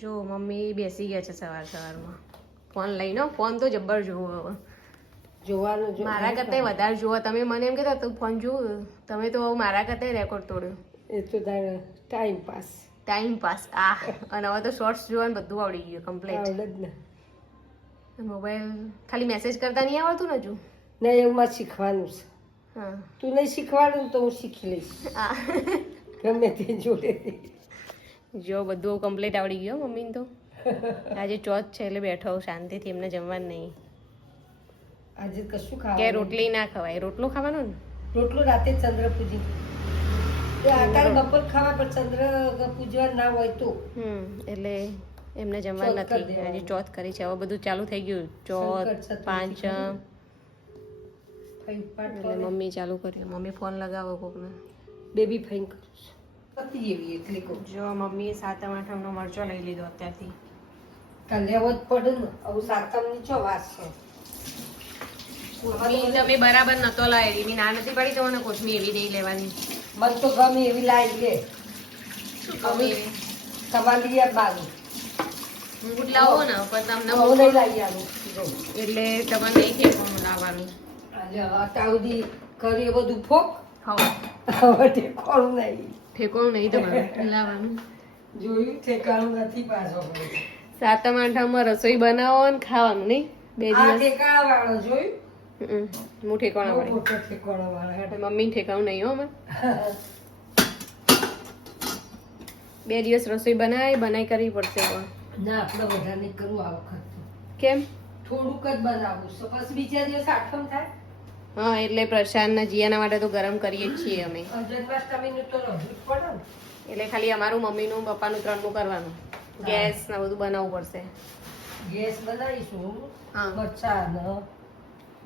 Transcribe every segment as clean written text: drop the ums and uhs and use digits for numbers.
જો મમ્મી બેસી ગયા છે સવારમાં ફોન લઈને ફોન તો જબ્બર જોવો હવે જોવાનું મારા કરતા વધારે જોવો તમે મને એમ કહેતા તું ફોન જોવ તમે તો મારા કરતા રેકોર્ડ તોડ્યો એ તો તારે ટાઈમ પાસ અને હવે તો શોર્ટ્સ જોવાનું બધું આવડી ગયું કમ્પ્લીટ આવડે જ ને મોબાઈલ ખાલી મેસેજ કરતા નહીં આવડતું ને હજુ નહીં એવું મારે શીખવાનું છે હા તું નહીં શીખવાડું ને તો હું શીખી લઈશ ગમે તે જોડે જો બધું કમ્પ્લીટ આવડી ગયું મમ્મીને તો આજે ચોથ છે એટલે બેઠો શાંતિથી એમને જમવાનું નહીં આજે કશું કે ખાવાનું રોટલી ના ખવાય રોટલો ખાવાનો ને રોટલો રાતે ચંદ્ર પૂજી અત્યારે બપોર ખાવા પણ ચંદ્ર પૂજવા ના હોય તો એટલે એમને જમવાનું ચોથ કરી નથી દેવાનું. આજે ચોથ કરી છે હવે બધું ચાલુ થઈ ગયું ચોથ શંકર ચતુર્થી પાંચમ ફઈ પાટ એટલે મમ્મી ચાલુ કર્યું મમ્મી ફોન લગાવો કોકને બેબી ફઈ કરું છું પતી એવી એટલે કહું જો મમ્મીએ સાતમ આઠમનો મરચો લઈ લીધો અત્યારથી કાલે લેવો જ પડે ને આવું સાતમની ચો વાત છે તમે બરાબર નતો લાવી મેં ના નથી પડી તમને કોથમી એવી નહીં લેવાની મને તો ગમે એવી લાવી લે ગમે એવી તમારી બાજુ હું લાવો ને પણ તમને હું નહીં લાવી આવું એટલે તમારે નહીં ઠેકવાનું લાવવાનું આજે અતાવધી કરી એ બધું ફોક ખાવા હવે ઠેકાણું નહીં ઠેકવાનું નહીં તમારે લાવવાનું જોયું ઠેકાણું નથી પાછો સાતમ આઠમમાં રસોઈ બનાવો ને ખાવાનું નહીં બે આ દિવસ ઠેકાણા વાળો જોયું હું ઠેકાણા વાળી મોટો ઠેકાણા વાળો મમ્મી ઠેકાણું નહીં હો અમે 2 દિવસ રસોઈ બનાવી કરવી પડશે હવે ના આપણે વધારે નહીં કરવું આ વખત કેમ થોડુંક જ બનાવું છે પછી બીજા દિવસ આઠમ થાય હા એટલે પ્રસાદના જીયાના માટે તો ગરમ કરીએ જ છીએ અમે જન્માષ્ટમીનું તો રહું જ પડે ને એટલે ખાલી અમારું મમ્મીનું પપ્પાનું 3નું કરવાનું ગેસ ને બધું બનાવવું પડશે ગેસ બનાવીશું હા. મરચા ને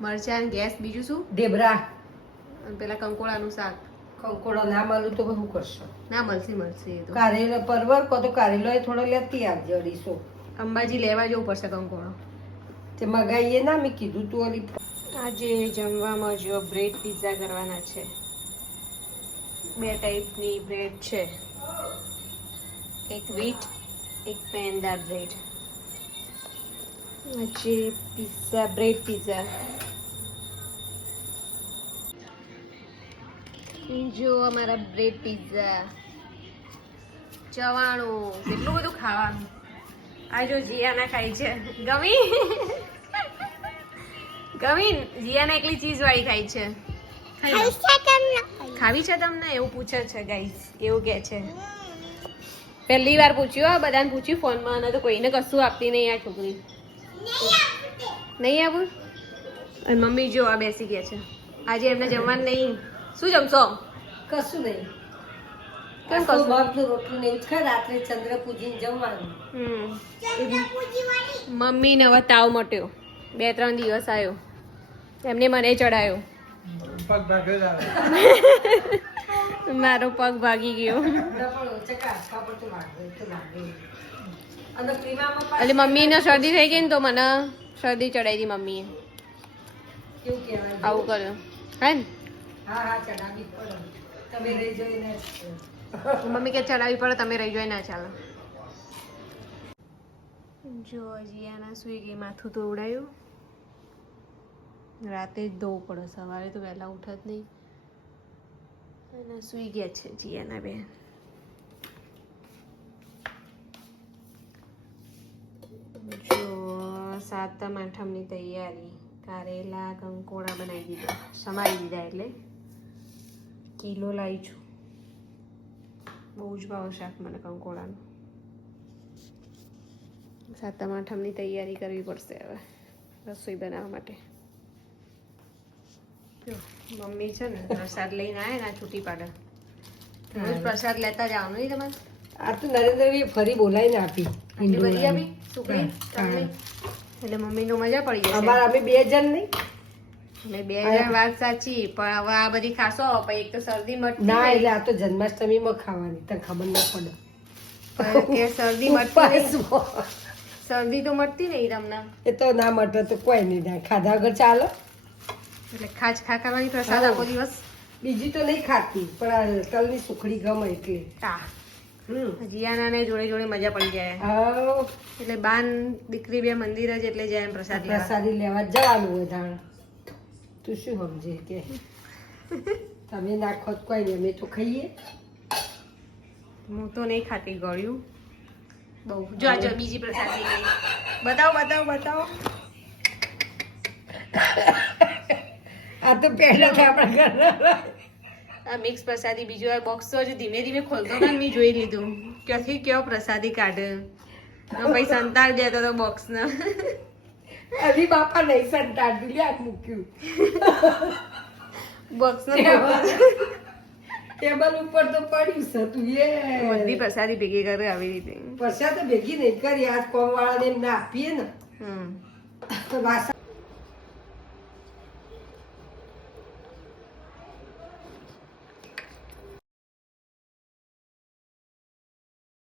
મરચાં ને ગેસ બીજું શું ઢેબરા અને પેલા કંકોડાનું શાક કંકોડો ના મળું તો શું કરશો ના મળશે એ તો કારેલો પરવર કો તો કારેલો એ થોડો લેતી આવજે 250 અંબાજી લેવા જવું પડશે કંકોડો તે મગાઈએ ના મેં કીધું તું ઓલી આજે જમવામાં જો બ્રેડ પિઝા કરવાના છે 2 ટાઈપની બ્રેડ છે એક વ્હીટ એક પેનદાર બ્રેડ આજે પિઝા બ્રેડ પિઝા જો અમારા બ્રેડ પિઝા 94 કેટલું બધું ખાવાનું આ જો જીયાના ખાય છે ગમી જીયાના એકલી ચીઝ વાળી ખાય છે ખાવી છે તમને એવું પૂછે છે ગાઈસ એવું કે છે પહેલી વાર પૂછ્યું આ બધાને પૂછ્યું ફોનમાં અને તો કોઈને કશું આપતી નહીં આ છોકરી નહીં આવું અને મમ્મી જો આ બેસી ગયા છે આજે એમને જમવાનું નહીં શું જમશો કશું નહીં કેમ કશું કશું મગનું રોટલું ને એવું જ ખાય રાત્રે ચંદ્ર પૂજીને જમવાનું મમ્મીને હવે તાવ મટ્યો 2-3 દિવસ આવ્યો એમને મને ચડાયો મારો પગ ભાગી ગયો અને પ્રીમામાં એટલે મમ્મીને શરદી થઈ ગઈ ને તો મને શરદી ચડાવી હતી મમ્મીએ કેવું કહેવાય આવું કર્યું હે ને હા ચડાવી પડે તમે રહી જોઈને મમ્મી કે ચડાવી પડે તમે રહી જાય ના ચાલો જો જીયાના સુઈ ગઈ માથું તો ઉડાયું રાતે જ ધોવું પડે સવારે તો વહેલા ઉઠે જ નહીં અને સુઈ ગયા છે જીયાના બેન જો સાતમ આઠમની તૈયારી કારેલા કંકોડા બનાવી દીધા સમારી દીધા એટલે કિલો લાવી છું બહુ જ ભાવ શાક મને કંકોડાનું સાતમ આઠમની તૈયારી કરવી પડશે હવે રસોઈ બનાવવા માટે જો મમ્મી છે ને પ્રસાદ લઈને આવે ને આ છૂટી પાડે રોજ પ્રસાદ લેતા જવાનું નહીં તમારે આ તો નરેન્દ્રભાઈ ફરી બોલાવીને આપી આટલી બધી આપી સુકડી તમને એટલે મમ્મીનું મજા પડી જશે અમારા અમે 2 જણ નહીં એટલે 2 જણ વાત સાચી પણ હવે આ બધી ખાશો પછી એક તો શરદી મટતી ના નહીં. એટલે આ તો જન્માષ્ટમીમાં ખાવાની તને ખબર ના પડે કે શરદી મટતી નહીં. ઉપવાસમાં. શરદી તો મટતી નહીં તમને એ તો ના મટે તો કોઈ નહીં થાય ખાધા વગર ચાલો એટલે ખાજ ખાવાની પ્રસાદ હા. આખો દિવસ બીજી તો નહીં ખાતી પણ આ તલની સુખડી ગમે એટલે તા જીયાના જોડે જોડે મજા પડી જાય હા એટલે બાન દીકરી બે મંદિર જ એટલે જાય એમ પ્રસાદ લેવા. પ્રસાદી લેવા જવાનું હોય જાણ તું શું સમજે કે તમે નાખો તો કોઈ નહીં અમે તો ખાઈએ. હું તો નહીં ખાતી ગળ્યું બહુ. જો આ જો બીજી પ્રસાદી ગઈ. બતાવો બતાવો બતાવો. આ તો પહેલાથી આપણા ઘરના આ મિક્સ પ્રસાદી બીજું આ બોક્સ તો હજુ ધીમે ધીમે ખોલતો હતો ને મેં જોઈ લીધું ક્યાંથી કયો પ્રસાદી કાઢે તો પછી સંતાર દેતો તો બોક્સને. હજી બાપા નહીં સંતાડતું લે આ મૂક્યું બોક્સને ટેબલ ઉપર તો પડ્યું છે તું એ બધી પ્રસાદી ભેગી કરે આવી રીતે. પછી તો ભેગી નહીં કરી આજ કોમ વાળાને એમ ના આપીએ ને હમ તો વાસણ